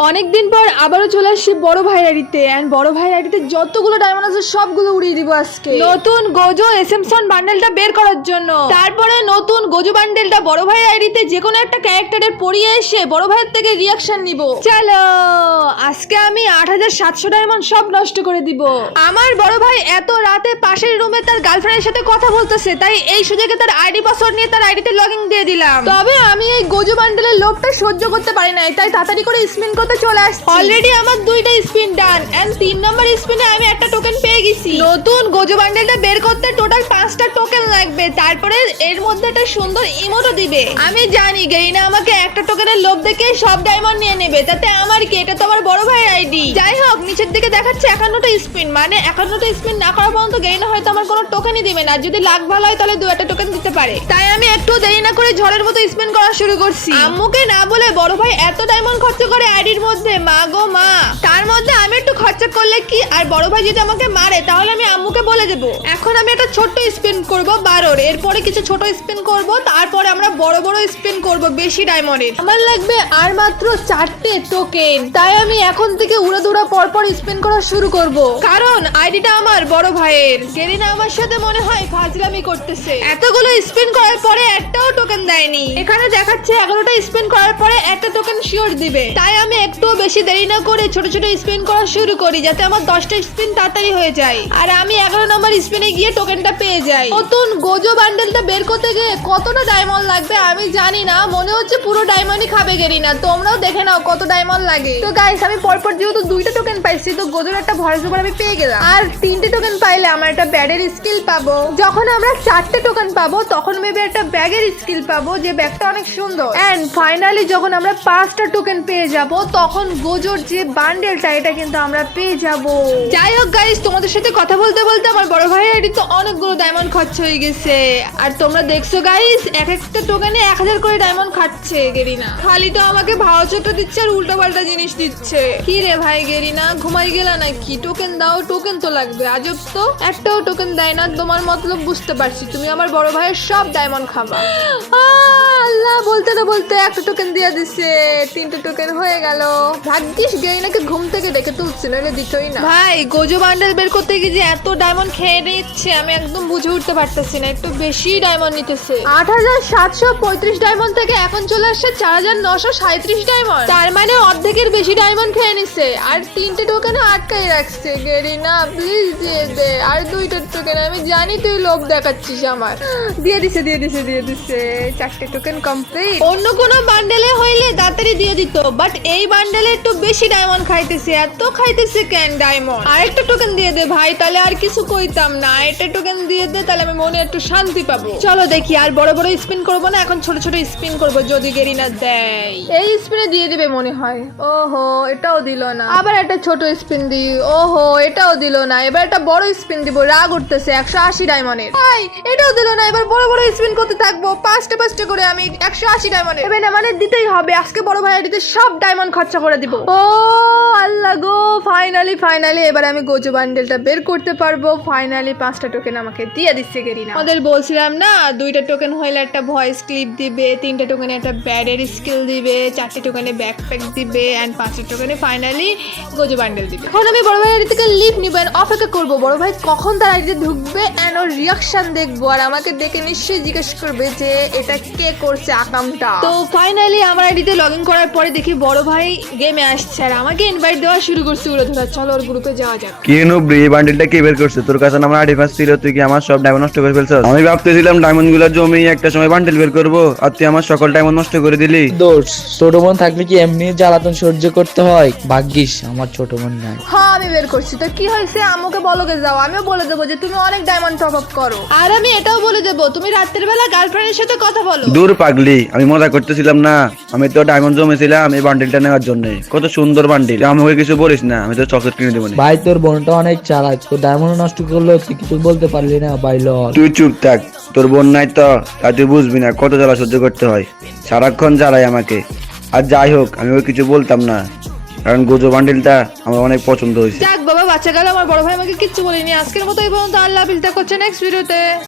অনেকদিন পর আবারও চলে আসছি বড় ভাইয়ের আড়িতে অ্যান্ড বড় ভাইয়ের আড়িতে যতগুলো ডায়মন্ড আছে সবগুলো উড়িয়ে দিব আজকে। নতুন গোজো এসএমসন বান্ডেলটা বের করার জন্য। তারপরে নতুন গোজো বান্ডেলটা বড় ভাইয়ের আইডিতে যে কোনো একটা ক্যারেক্টারের পরিয়ে এসে বড় ভাইয়ের থেকে রিয়াকশন নিব। চলো আজকে আমি আট হাজার সাতশো ডায়মন্ড সব নষ্ট করে দিব। আমার বড় ভাই এত রাতে পাশের রুমে তার গার্লফ্রেন্ডের সাথে কথা বলতেছে তাই এই সুযোগে তার আইডি পাসওয়ার্ড নিয়ে তার আইডিতে লগ ইন দিয়ে দিলাম। তবে আমি এই গোজো বান্ডেলের লোভটা সহ্য করতে পারি নাই তাই তাড়াতাড়ি করে স্পিন করতে চলে আসছি। অলরেডি আমার দুইটা স্পিন ডান এন্ড তিন নম্বর স্পিনে আমি একটা টোকেন পেয়ে গেছি। নতুন গোজো বান্ডেলটা বের করতে টোটাল পাঁচটা টোকেন লাগবে। তারপরে এর মধ্যে একটা সুন্দর ইমোটও দিবে। আমি জানি গেইনা আমাকে একটা টোকেনের লোভ দেখে সব ডায়মন্ড নিয়ে নেবে। তাতে আমার কি? এটা তো আমার বড় ভাইয়ের আইডি যাই হোক নিচের দিকে দেখাচ্ছে একান্নটা স্পিন মানে একান্নটা স্পিন না করা পর্যন্ত গেইনা হয়তো আমার কোনো টোকেনই দিবে না। আর যদি লাখ ভালো হয় তাহলে দু একটা টোকেন দিতে পারে। তাই আমি একটু দেরি না করে ঝড়ের মতো স্পিন করা শুরু করছি। আম্মুকে না বলে বড় ভাই এত ডায়মন্ড খরচ করে আইডির মধ্যে, মা গো, মা। তার মধ্যে আমি একটু খরচা করলে কি? আর বড় ভাই যদি আমাকে মারে, তাহলে আমি আম্মুকে বলে দেবো। এখন আমি একটা ছোট্ট স্পিন করব বারোর। এরপরে কিছু ছোট স্পিন করব, তারপরে আমরা বড় বড় স্পিন করব বেশি ডায়মন্ডের আমার লাগবে আর মাত্র চারটে টোকেন তাই আমি এখন থেকে উড়াধুরা পর পর স্পিন করা শুরু করব। কারণ আইডিটা আমার বড় ভাইয়ের। গেরিনা আমার সাথে মনে হয় ফাজলামি করতেছে। এতগুলো স্পিন করার পরে একটাও টোকেন দেয়নি। এখানে দেখাচ্ছে এগারোটা স্পিন করার পরে একটা টোকেন শিওর দিবে। তাই আমি একটু বেশি দেরি না করে ছোট ছোট স্পিন করা শুরু করি, যাতে আমার দশটা স্পিন তাড়াতাড়ি হয়ে যায়। আর আমি এগারো নম্বর স্পিনে গিয়ে টোকেনটা পেয়ে যাই। নতুন গোজো বান্ডেলটা বের করতে গিয়ে কতটা ডায়মন্ড লাগবে আমি জানি না, মনে হচ্ছে পুরো ডায়মন্ডই খাবে গেরি না তোমরাও দেখে নাও কত ডায়মন্ড লাগে। তো গাইস আমি পরপর যেহেতু দুইটা টোকেন পাইছি, তো গোজোর একটা ভরসা ওভার আমি পেয়ে গেলাম। আর তিনটে টোকেন আমার একটা ব্যাডের স্কিল পাবো। যখন আমরা চারটে টোকেন পাবো, তখন মেবি একটা ব্যাগের স্কিল পাবো, যে ব্যাগটা অনেক সুন্দর। এন্ড ফাইনালি যখন আমরা পাঁচটা টোকেন পেয়ে যাব, তখন গোজোর যে বান্ডেলটা এটা কিন্তু আমরা পেয়ে যাব। যাই হোক গাইস তোমাদের সাথে কথা বলতে বলতে আমার বড় ভাইয়ের আইডি তো অনেকগুলো ডায়মন্ড খরচ হয়ে গেছে। আর তোমরা দেখছ গাইস এক একটা টোকেনে এক হাজার করে ডায়মন্ড খাচ্ছে গেরিনা। খালি তো আমাকে ভাউচারটা দিচ্ছে আর উল্টো পাল্টা জিনিস দিচ্ছে। কি রে ভাই গেরিনা, ঘুমাই গেলা নাকি? টোকেন দাও টোকেন তো লাগবে। আজব তো। একটাও টোকেন দেয় না, তোমার মতলব বুঝতে পারছি। তুমি আমার বড় ভাইয়ের সব ডায়মন্ড খাবা। আল্লাহ বলতে বলতে একটা টোকেন দিয়ে দিছে তিনটে টোকেন হয়ে গেল। ভাগ্যিস গেরিনাকে ঘুম থেকে ডেকে তুলছে নইলে দিতই না। ভাই গোজো বান্ডেল বের করতে গিয়ে যে এত ডায়মন্ড খেয়ে নিচ্ছে আমি একদম বুঝে উঠতে পারতেছি না একটু বেশি ডায়মন্ড নিতেছে। আট হাজার সাতশো পঁয়ত্রিশ ডায়মন্ড থেকে এখন চলে আসছে চার হাজার নশো সাঁত্রিশ ডায়মন্ড তার মানে অর্ধেকের বেশি ডায়মন্ড খেয়ে নিচ্ছে আর তিনটে টোকেন আটকাই রাখছে গেরিনা প্লিজ দিয়ে দে। আর দুইটা টোকেন আমি জানি তুই লোভ দেখাচ্ছিস আমার। দিয়ে দিছে দিয়ে দিছে দিয়ে দিছে। চারটে টোকেন কমপ্লিট অন্য কোনো বান্ডেলে হইলে তাড়াতাড়ি দিয়ে দিত বাট এই বান্ডেলে একটু বেশি ডায়মন্ড খাইতেছে, এত খাইতেছে কেন ডায়মন্ড আরেকটা টোকেন দিয়ে দে ভাই, তাহলে আর কিছু কইতাম না, একটা টোকেন দিয়ে দে, তাহলে আমি মনে একটু শান্তি পাবো। চলো দেখি, আর বড় বড় স্পিন করব না, এখন ছোট ছোট স্পিন করব, যদি গেরিনা দেয়। এই স্পিনে দিয়ে দিবে মনে হয়। ওহো, এটাও দিল না। আবার একটা ছোট স্পিন দি। ওহো, এটাও দিল না। এবার একটা বড় স্পিন দিব, রাগ উঠতেছে, একশো আশি ডায়মন্ডের ভাই, এটাও দিল না, এবার বড় বড় স্পিন করতে থাকব। পাঁচটা পাঁচটা করে আমি একশো আশি ডায়মন্ডের এবার মানে দিতেই হবে। আজকে বড় ভাইয়া দিতে সব ডায়মন্ড খরচা করে দিব। ও আল্লাহ গো ফাইনালি ফাইনালি এবার আমি গোজো বান্ডেলটা বের করতে পারব। ফাইনালি পাঁচটা টোকেন আমাকে দিয়ে দিচ্ছে গেরিনা। আমাদের বলছিলাম না দুইটা টোকেন হইলে একটা ভয়েস ক্লিপ দিবে তিনটা টোকেনে একটা ব্যাডের স্কিল দিবে চারটে টোকেনে ব্যাকপ্যাক দিবে অ্যান্ড পাঁচটা টোকেনে ফাইনালি গোজো বান্ডেল দিবে। এখন আমি বড় ভাইয়ের থেকে লিভ নিব and অপেক্ষা করব। বড় ভাই কখন তার আইডিতে ঢুকবে অ্যান্ড ওর রিয়াকশন দেখব। আর আমাকে দেখে নিশ্চয়ই জিজ্ঞেস করবে যে এটা কে করছে আকামটা। তো ফাইনালি আমার আইডিতে লগ ইন করার পরে দেখি বড় ভাই গেমে আসছে। আর আমাকে ইনভাইট দেওয়া শুরু করছে উড়ে ধরা। চলো ওর গ্রুপে যাওয়া যাক। কি নুবরি এই বান্ডেলটা কে বের করছে? তোর কাছে আমার আইডি ছিল তুই কি আমার সব ডায়মন্ড নষ্ট করে ফেলছিস? আমি ভাবতেছিলাম ডায়মন্ডগুলো জমি একটা সময় বান্ডেল বের করব আর তুই আমার সকল ডায়মন্ড নষ্ট করে দিলি। দোষ ছোট বোন থাকলে কি এমনি জ্বালাতন সহ্য করতে হয়? ভাগ্যিস আমার ছোট বোন নাই। হ্যাঁ আমি বের করছি। তো কি হয়েছে? আমাকে বলকে যাও। আমিও বলে দেবো যে তুমি অনেক ডায়মন্ড টপ আপ করো। আর আমি এটাও বলে দেবো তুমি রাত্রের বেলা গার্লফ্রেন্ডের সাথে কথা বলো। দূর পাগলি আমি মজা করতেছিলাম না। আমি তো ডায়মন্ড জমেছিলাম এই বান্ডেলটা নেওয়ার জন্য। কত সুন্দর বান্ডেল আমাকে কিছু বলিস না আমি তো চকলেট কিনে দেবো ভাই তোর বোনটা অনেক চালাক তো ডায়মন্ড নষ্ট করল তুই কিছু বলতে পারলি না ভাই লল। তুই চুপ থাক তোর বোন নাই তো তা তুই বুঝবি না কত জ্বালা সহ্য করতে হয়। সারাক্ষণ জ্বালাই আমাকে। আর যাই হোক আমি ওই কিছু বলতাম না কারণ গোজো বান্ডেলটা আমার অনেক পছন্দ হয়েছে। যাক বাবা বাচ্চা গেল আমার বড় ভাই আমাকে কিচ্ছু বলিনি। আজকের মতো এই পর্যন্ত আল্লাহ হাফিজ দেখা হচ্ছে নেক্সট ভিডিওতে